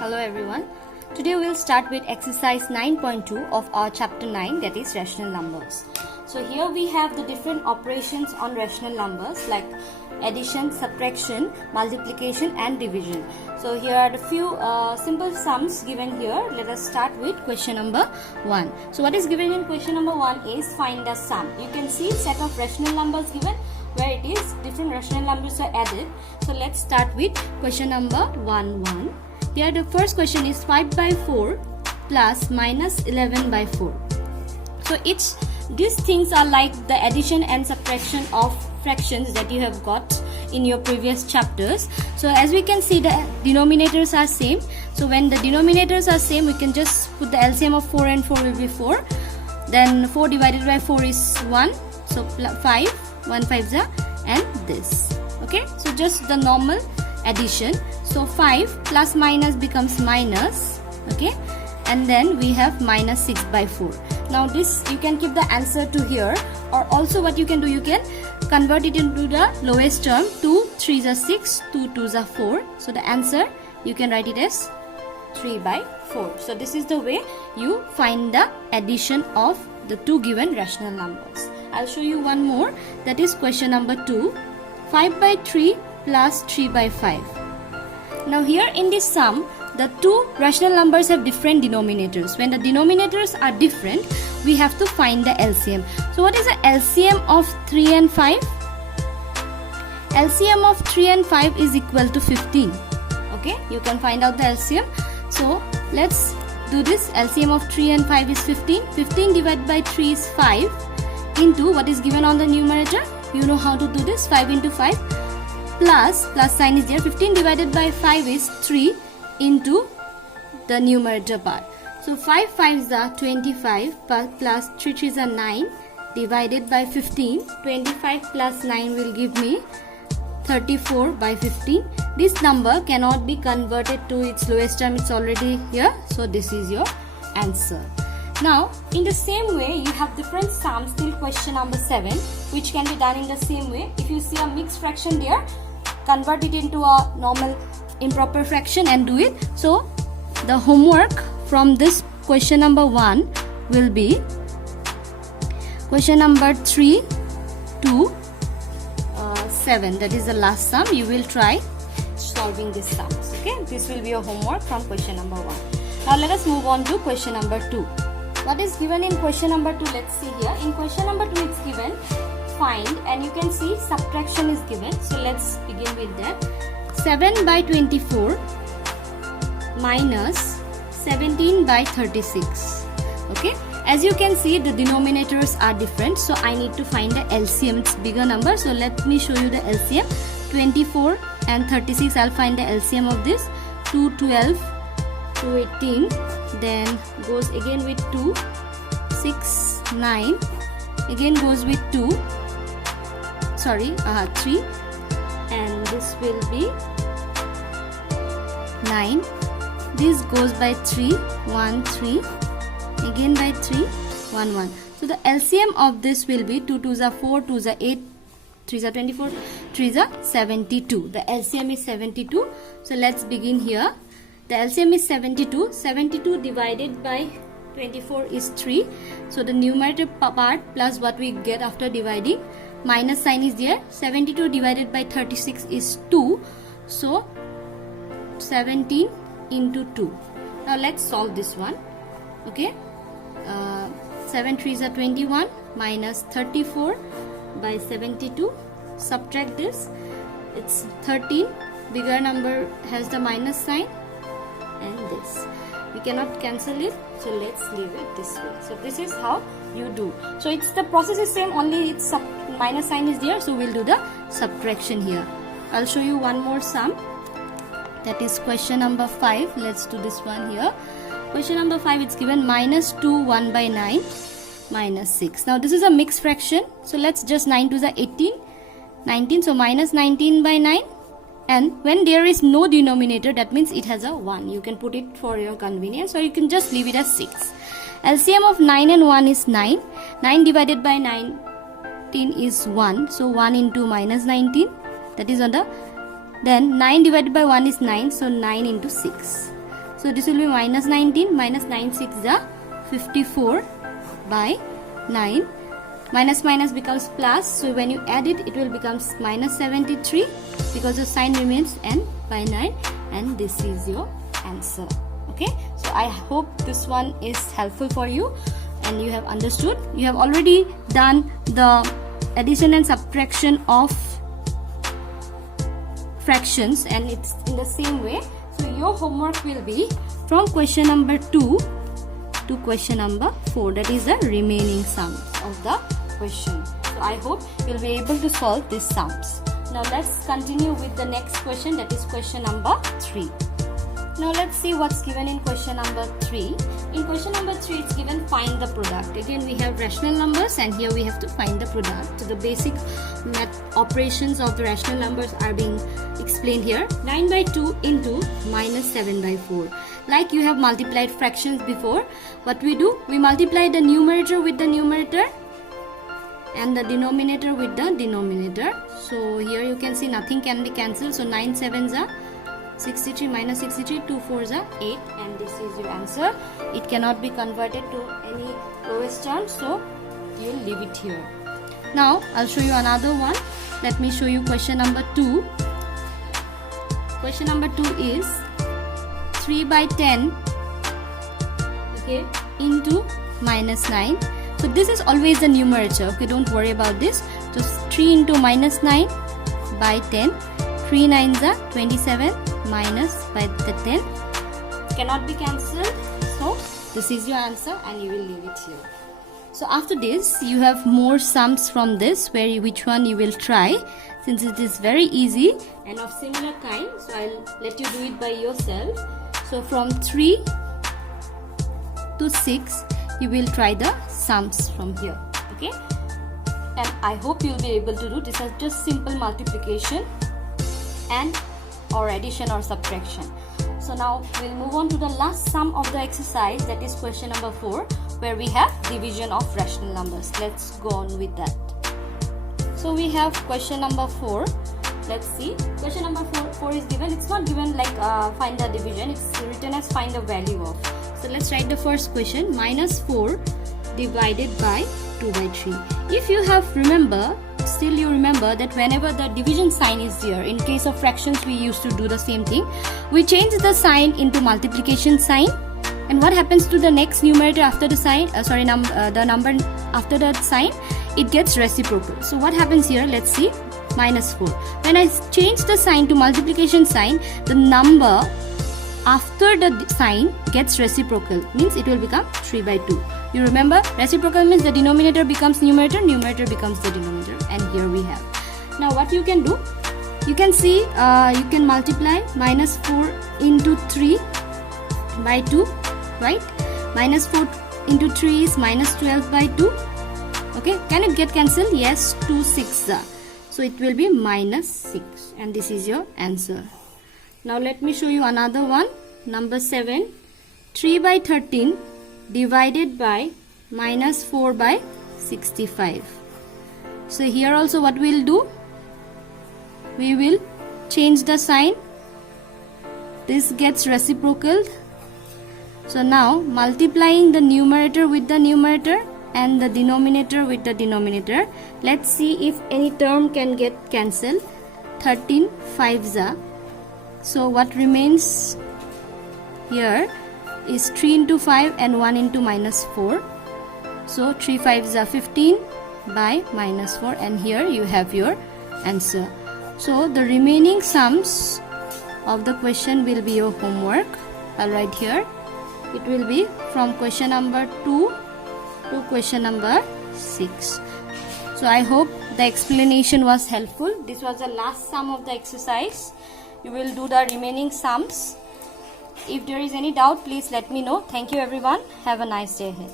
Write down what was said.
Hello everyone. Today we'll start with exercise 9.2 of our chapter 9, that is rational numbers. So here we have the different operations on rational numbers like addition, subtraction, multiplication and division. So here are the few simple sums given here. Let us start with question number 1. So what is given in question number 1 is find the sum. You can see set of rational numbers given where it is different rational numbers are added. So let's start with question number 1. Here the first question is 5 by 4 plus minus 11 by 4. So these things are like the addition and subtraction of fractions that you have got in your previous chapters. So as we can see, the denominators are same. So when the denominators are same, we can just put the LCM of 4 and 4 will be 4. Then 4 divided by 4 is 1. So 5, 1 5 and this. Okay, so just the normal addition. So 5 plus minus becomes minus. Okay, and then we have minus 6 by 4. Now this you can keep the answer to here, or also what you can do, you can convert it into the lowest term. 2 3s are 6, 2 2s are 4. So the answer you can write it as 3 by 4. So this is the way you find the addition of the two given rational numbers. I'll show you one more, that is question number 2. 5 by 3 plus 3 by 5. Now here in this sum, the two rational numbers have different denominators. When the denominators are different, we have to find the LCM. So what is the LCM of 3 and 5? LCM of 3 and 5 is equal to 15. Okay, you can find out the LCM. So let's do this. LCM of 3 and 5 is 15. 15 divided by 3 is 5 into what is given on the numerator. You know how to do this. 5 into 5 plus sign is there. 15 divided by 5 is 3 into the numerator part. So 5 5s are 25 plus 3 3s are 9 divided by 15. 25 plus 9 will give me 34 by 15. This number cannot be converted to its lowest term. It's already here. So this is your answer. Now in the same way you have different sums till question number 7, which can be done in the same way. If you see a mixed fraction there, convert it into a normal improper fraction and do it. So the homework from this question number 1 will be question number 3 to 7. That is the last sum. You will try solving these sums. Okay, this will be your homework from question number 1. Now let us move on to question number 2. What is given in question number 2? Let's see here. In question number 2 it's given find, and you can see subtraction is given. So let's begin with that. 7 by 24 minus 17 by 36. Okay, as you can see the denominators are different, so I need to find the LCM. It's bigger number, so let me show you the LCM. 24 and 36, I'll find the LCM of this. 2 12, 2 18, then goes again with 2, 6 9, again goes with 2, 3, and this will be 9. This goes by 3, 1 3, again by 3, 1 1. So the LCM of this will be 2 2s are 4, 2s are 8, 3s are 24, 3s are 72. The LCM is 72. So let's begin here. The LCM is 72. 72 divided by 24 is 3. So the numerator part plus what we get after dividing, minus sign is there. 72 divided by 36 is 2. So 17 into 2. Now let's solve this one. Okay, 7 3s are 21 minus 34 by 72. Subtract this. It's 13. Bigger number has the minus sign, and this we cannot cancel it, so let's leave it this way. So this is how you do. So it's the process is same, only it's minus sign is there, so we'll do the subtraction here. I'll show you one more sum, that is question number 5. Let's do this one here. Question number 5, it's given minus 2 1 by 9 minus 6. Now this is a mixed fraction, so let's just 9 to the 18, 19, so minus 19 by 9. And when there is no denominator, that means it has a 1. You can put it for your convenience, or you can just leave it as 6. LCM of 9 and 1 is 9. 9 divided by 19 is 1. So 1 into minus 19, that is on the Then 9 divided by 1 is 9, so 9 into 6. So this will be minus 19, minus 9 6 is 54 by 9. Minus minus becomes plus, so when you add it, it will become minus 73 because the sign remains n by 9, and this is your answer. Okay, so I hope this one is helpful for you and you have understood. You have already done the addition and subtraction of fractions, and it's in the same way. So your homework will be from question number 2 to question number 4, that is the remaining sums of the question. So I hope you'll be able to solve these sums. Now let's continue with the next question, that is question number 3. Now let's see what's given in question number 3. In question number 3, it's given find the product. Again, we have rational numbers and here we have to find the product. So the basic math operations of the rational numbers are being explained here. 9 by 2 into minus 7 by 4. Like you have multiplied fractions before, what we do? We multiply the numerator with the numerator and the denominator with the denominator. So here you can see nothing can be cancelled. So 9 7s are 63 minus 63, 2 4s are 8, and this is your answer. It cannot be converted to any lowest term, so you'll leave it here. Now I'll show you another one. Let me show you question number 2. Question number 2 is 3 by 10, okay, into minus 9. So this is always the numerator, okay, don't worry about this. So 3 into minus 9 by 10, 3 9s are 27 minus by the 10, cannot be cancelled. So this is your answer and you will leave it here. So after this you have more sums from this, which one you will try, since it is very easy and of similar kind. So I'll let you do it by yourself. So from 3 to 6 you will try the sums from here, okay, and I hope you'll be able to do this as just simple multiplication and or addition or subtraction. So now we'll move on to the last sum of the exercise, that is question number 4, where we have division of rational numbers. Let's go on with that. So we have question number 4. Let's see. Question number 4 is given. It's not given like find the division. It's written as find the value of. So let's write the first question. Minus 4 divided by 2 by 3. If you have still you remember that whenever the division sign is there, in case of fractions we used to do the same thing. We change the sign into multiplication sign, and what happens to the next numerator after the sign, the number after the sign, it gets reciprocal. So what happens here? Let's see. Minus 4. When I change the sign to multiplication sign, the number after the sign gets reciprocal, means it will become 3 by 2. You remember, reciprocal means the denominator becomes numerator, numerator becomes the denominator, and here we have. Now what you can do, you can see, you can multiply minus 4 into 3 by 2, right? Minus 4 into 3 is minus 12 by 2. Okay, can it get cancelled? Yes, 2 6. So it will be minus 6, and this is your answer. Now let me show you another one. Number 7, 3 by 13 divided by minus 4 by 65. So here also what we'll do, we will change the sign. This gets reciprocal. So now multiplying the numerator with the numerator and the denominator with the denominator, let's see if any term can get cancelled. 13 5s. So what remains here is 3 into 5 and 1 into minus 4. So 3 5s are 15 by minus 4, and here you have your answer. So the remaining sums of the question will be your homework. I'll write here. It will be from question number 2 to question number 6. So I hope the explanation was helpful. This was the last sum of the exercise. You will do the remaining sums. If there is any doubt, please let me know. Thank you everyone. Have a nice day ahead.